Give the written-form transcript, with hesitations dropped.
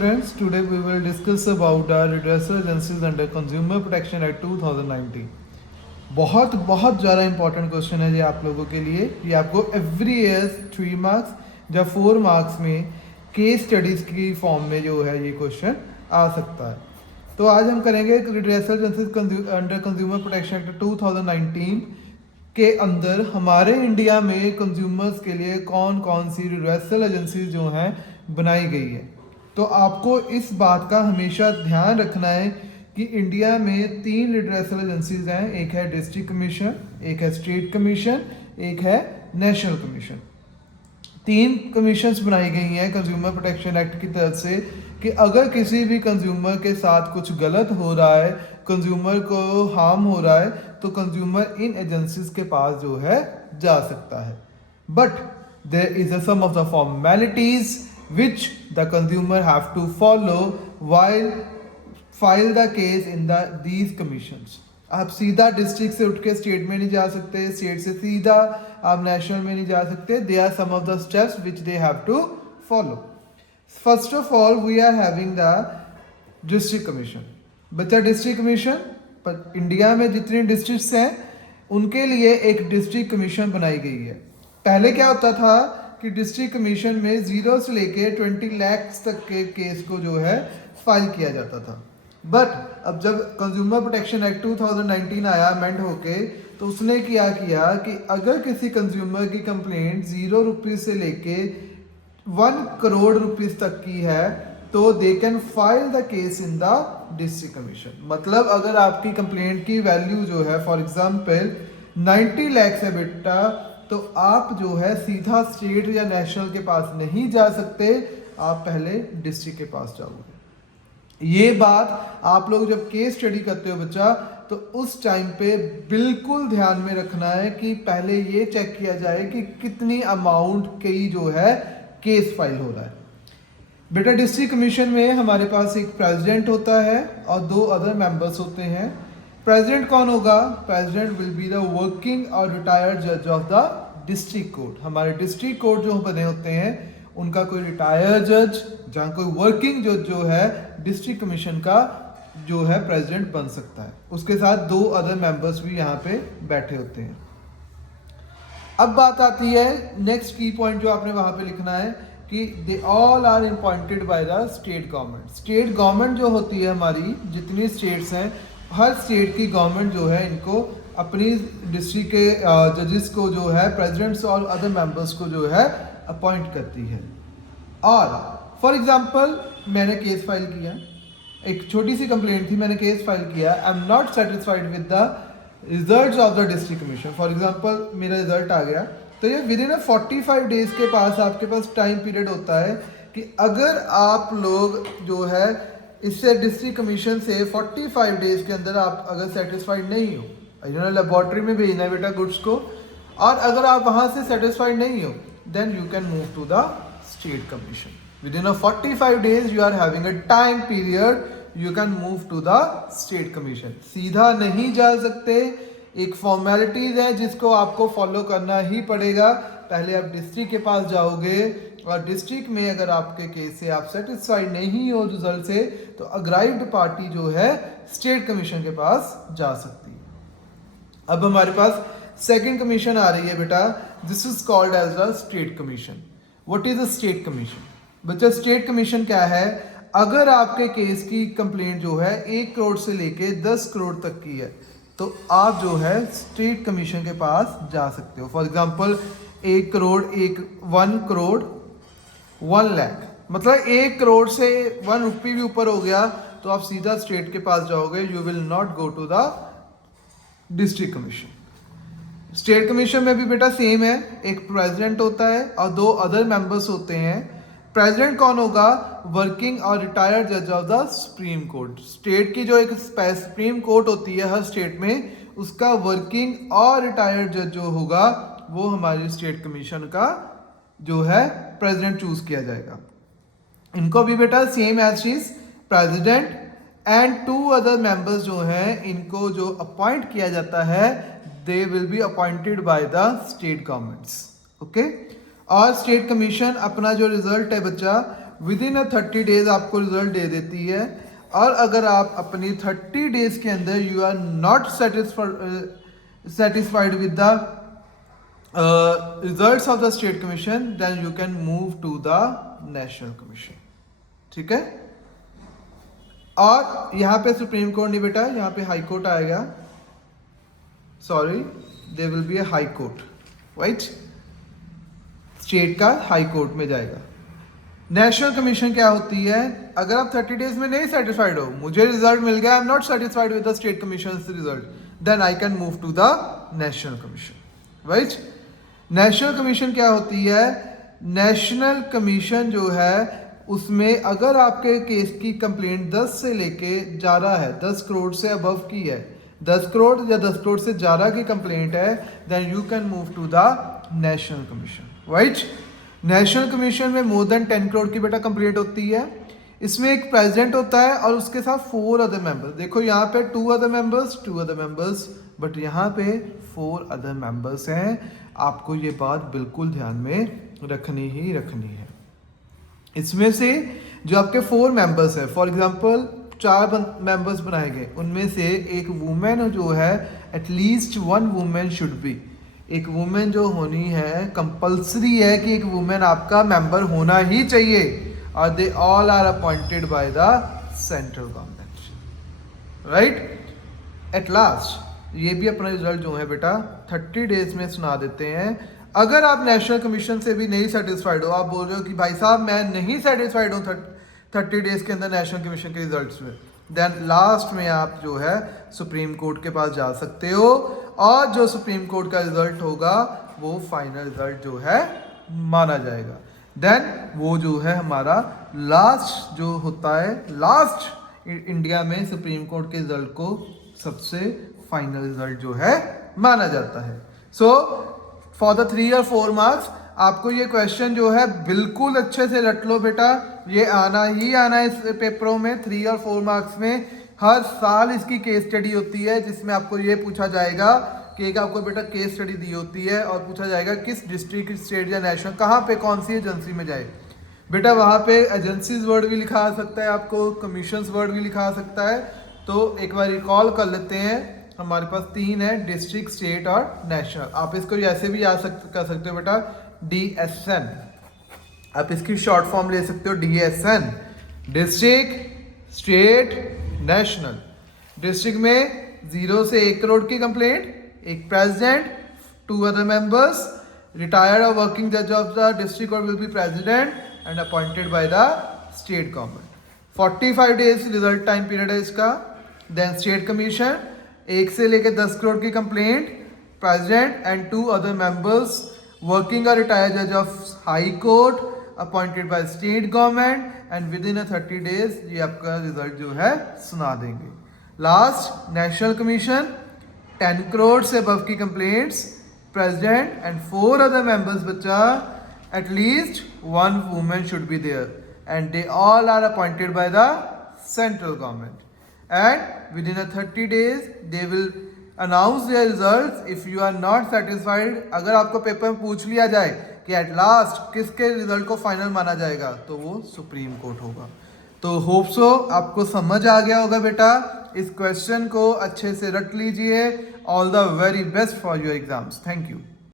Friends, today we will discuss about the redressal agencies under Consumer Protection Act 2019. बहुत बहुत ज़्यादा important question है ये आप लोगों के लिए। ये आपको एवरी ईयर 3 मार्क्स या 4 मार्क्स में केस स्टडीज़ की फॉर्म में जो है ये क्वेश्चन आ सकता है। तो आज हम करेंगे redressal agencies under consumer protection act 2019 के अंदर हमारे इंडिया में कंज्यूमर्स के लिए कौन कौन सी रिड्रेसल एजेंसीज जो हैं बनाई गई है। तो आपको इस बात का हमेशा ध्यान रखना है कि इंडिया में 3 रिड्रेसल एजेंसीज हैं। एक है डिस्ट्रिक्ट कमीशन, एक है स्टेट कमीशन, एक है नेशनल कमीशन। 3 कमीशंस बनाई गई हैं कंज्यूमर प्रोटेक्शन एक्ट की तरफ से कि अगर किसी भी कंज्यूमर के साथ कुछ गलत हो रहा है, कंज्यूमर को हार्म हो रहा है, तो कंज्यूमर इन एजेंसीज के पास जो है जा सकता है। But there is a some of the formalities which the consumer have to follow while file the case in these commissions. आप सीधा डिस्ट्रिक्ट से उठ के स्टेट में नहीं जा सकते, स्टेट से सीधा आप नेशनल में नहीं जा सकते। They are some of the steps which they have to follow. First of all we are having the district commission. बच्चा डिस्ट्रिक्ट कमीशन पर इंडिया में जितनी डिस्ट्रिक्ट्स हैं उनके लिए एक डिस्ट्रिक्ट कमीशन बनाई गई है। पहले क्या होता था कि डिस्ट्रिक्ट कमीशन में 0 से लेके 20 लाख तक के केस को जो है फाइल किया जाता था। बट अब जब कंज्यूमर प्रोटेक्शन एक्ट 2019 आया अमेंड होके, तो उसने किया कि अगर किसी कंज्यूमर की कंप्लेंट 0 रुपीज़ से लेके 1 करोड़ रुपीज़ तक की है तो they can file the case in the district commission. मतलब अगर आपकी कंप्लेंट की वैल्यू जो है फॉर एग्जांपल 90 लाख है बेटा, तो आप जो है सीधा स्टेट या नेशनल के पास नहीं जा सकते, आप पहले डिस्ट्रिक्ट के पास जाओगे। ये बात आप लोग जब केस स्टडी करते हो बच्चा, तो उस टाइम पे बिल्कुल ध्यान में रखना है कि पहले ये चेक किया जाए कि कितनी अमाउंट की जो है केस फाइल हो रहा है। बेटा डिस्ट्रिक्ट कमीशन में हमारे पास एक प्रेसिडेंट होता है और 2 अदर मेंबर्स होते हैं। प्रेसिडेंट कौन होगा? President will be the working और रिटायर्ड जज ऑफ द डिस्ट्रिक्ट कोर्ट। हमारे डिस्ट्रिक्ट कोर्ट जो बने होते हैं उनका कोई रिटायर्ड जज जहाँ कोई वर्किंग जज जो है डिस्ट्रिक्ट कमीशन का जो है प्रेसिडेंट बन सकता है। उसके साथ 2 अदर मेंबर्स भी यहाँ पे बैठे होते हैं। अब बात आती है नेक्स्ट की पॉइंट जो आपने वहां पे लिखना है कि they all are appointed by the state government. State government जो होती है हमारी जितनी स्टेट्स हैं, हर स्टेट की गवर्नमेंट जो है इनको अपनी डिस्ट्रिक्ट के जजेस को जो है प्रेसिडेंट्स और अदर मेंबर्स को जो है अपॉइंट करती है। और फॉर एग्जांपल मैंने केस फाइल किया, एक छोटी सी कंप्लेंट थी, मैंने केस फाइल किया, आई am not satisfied with the results of the district commission. For example मेरा रिजल्ट आ गया, तो ये विद इन 45 डेज के पास आपके पास टाइम पीरियड होता है कि अगर आप लोग जो है इससे डिस्ट्रिक्ट कमीशन से 45 डेज के अंदर आप अगर सेटिस्फाइड नहीं हो, लेबोरेटरी में भेजना है बेटा गुड्स को, और अगर आप वहां से सेटिस्फाइड नहीं हो then you can move to the state commission. Within 45 days you are having a time period, you can move to the state commission. सीधा नहीं जा सकते, एक फॉर्मेलिटीज है जिसको आपको फॉलो करना ही पड़ेगा। पहले आप डिस्ट्रिक्ट के पास जाओगे और डिस्ट्रिक्ट में अगर आपके केस से आप सेटिस्फाइड नहीं हो रिजल्ट से, तो अग्राइव्ड पार्टी जो है स्टेट कमीशन के पास जा सकती है। अब हमारे पास सेकंड कमीशन आ रही है बेटा, this is called as the state commission. What is the state commission? बच्चा स्टेट कमीशन क्या है? अगर आपके केस की कंप्लेंट जो है 1 करोड़ से लेके 10 करोड़ तक की है, तो आप जो है स्टेट कमीशन के पास जा सकते हो। फॉर एग्जांपल 1 करोड़ 1 करोड़ 1 लाख, मतलब 1 करोड़ से 1 रुपये भी ऊपर हो गया तो आप सीधा स्टेट के पास जाओगे, you will not go to the district commission. State commission में भी बेटा सेम है, एक प्रेसिडेंट होता है और 2 अदर मेंबर्स होते हैं। प्रेसिडेंट कौन होगा? वर्किंग और रिटायर्ड जज of the supreme court. State की जो एक सुप्रीम कोर्ट होती है हर स्टेट में, उसका वर्किंग और रिटायर्ड जज जो होगा वो हमारी स्टेट कमीशन का जो है प्रेसिडेंट चूज किया जाएगा। इनको भी बेटा same as is president and 2 other members जो हैं इनको जो अपॉइंट किया जाता है, they will be appointed by the state governments. Okay, और स्टेट कमीशन अपना जो रिजल्ट है बच्चा विद इन 30 डेज आपको रिजल्ट दे देती है। और अगर आप अपनी 30 डेज के अंदर you are not satisfied with the results of the state commission, then you can move to the national commission। ठीक है, और यहाँ पे सुप्रीम कोर्ट नहीं बेटा, यहाँ पे हाई कोर्ट आएगा, sorry there will be a high court, right, state का हाई कोर्ट में जाएगा। नेशनल कमीशन क्या होती है, अगर आप 30 डेज में नहीं सेटिस्फाइड हो, मुझे रिजल्ट मिल गया, I am not satisfied with the state commission result, then I can move to the national commission, right. National commission क्या होती है, नेशनल कमीशन जो है उसमें अगर आपके केस की कंप्लेंट 10 से लेके ज़्यादा है, 10 करोड़ से अबव की है, 10 करोड़ या 10 करोड़ से ज़्यादा की कंप्लेंट है, then you can move to the national commission, right. National commission में मोर देन 10 करोड़ की बेटा कंप्लेंट होती है। इसमें एक प्रेसिडेंट होता है और उसके साथ 4 अदर मेंबर्स। देखो यहाँ पे 2 अदर मेंबर्स, बट यहाँ पे 4 अदर मेंबर्स हैं। आपको ये बात बिल्कुल ध्यान में रखनी ही रखनी है। इसमें से जो आपके 4 मेंबर्स हैं, फॉर एग्जांपल 4 मेंबर्स बनाए गए, उनमें से एक वुमेन जो है, एटलीस्ट 1 वुमेन शुड बी, एक वुमेन जो होनी है, कंपल्सरी है कि एक वुमेन आपका मेंबर होना ही चाहिए, और they all are appointed by the central government, right. At last ये भी अपना रिजल्ट जो है बेटा 30 डेज में सुना देते हैं। अगर आप नेशनल कमीशन से भी नहीं सेटिस्फाइड हो, आप बोल रहे हो कि भाई साहब मैं नहीं सेटिस्फाइड हूँ 30 डेज के अंदर नेशनल कमीशन के रिजल्ट्स में, देन लास्ट में आप जो है सुप्रीम कोर्ट के पास जा सकते हो, और जो सुप्रीम कोर्ट का रिजल्ट होगा वो फाइनल रिजल्ट जो है माना जाएगा। देन वो जो है हमारा लास्ट जो होता है, लास्ट इंडिया में सुप्रीम कोर्ट के रिजल्ट को सबसे फाइनल रिजल्ट जो है माना जाता है। सो फॉर द 3 और 4 मार्क्स आपको ये क्वेश्चन जो है बिल्कुल अच्छे से रट लो बेटा, ये आना ही आना है इस पेपरों में। 3 और 4 मार्क्स में हर साल इसकी केस स्टडी होती है, जिसमें आपको ये पूछा जाएगा कि एक आपको बेटा केस स्टडी दी होती है और पूछा जाएगा किस डिस्ट्रिक्ट, स्टेट या नेशनल, कहाँ पे कौन सी एजेंसी में जाए। बेटा वहाँ पे एजेंसीज वर्ड भी लिखा आ सकता है, आपको कमीशंस वर्ड भी लिखा आ सकता है। तो एक बार रिकॉल कर लेते हैं, हमारे पास 3 है, डिस्ट्रिक्ट, स्टेट और नेशनल। आप इसको ऐसे भी कर सकते हो बेटा, DSN, आप इसकी शॉर्ट फॉर्म ले सकते हो DSN, district, state, national. District में 0 से 1 करोड़ की कंप्लेंट, एक प्रेसिडेंट, 2 अदर मेंबर्स, रिटायर्ड और वर्किंग जज ऑफ द डिस्ट्रिक्ट और will be president and appointed by the state government. 45 days result time period है इसका। देन स्टेट कमीशन, 1 से लेकर 10 करोड़ की complaint, president and 2 other members, working और रिटायर्ड जज of high court appointed by state government, and within 30 days ये आपका result जो है सुना देंगे। लास्ट नेशनल कमीशन, 10 करोड़ से अबव की complaints, president and 4 other members बच्चा, at least 1 women should be there and they all are appointed by the central government, and within 30 days they will announce their results. If you are not satisfied, अगर आपको paper में पूछ लिया जाए कि at last किसके result को final माना जाएगा, तो वो सुप्रीम कोर्ट होगा। तो होप सो आपको समझ आ गया होगा बेटा। इस क्वेश्चन को अच्छे से रट लीजिए। All the very best for your exams. Thank you.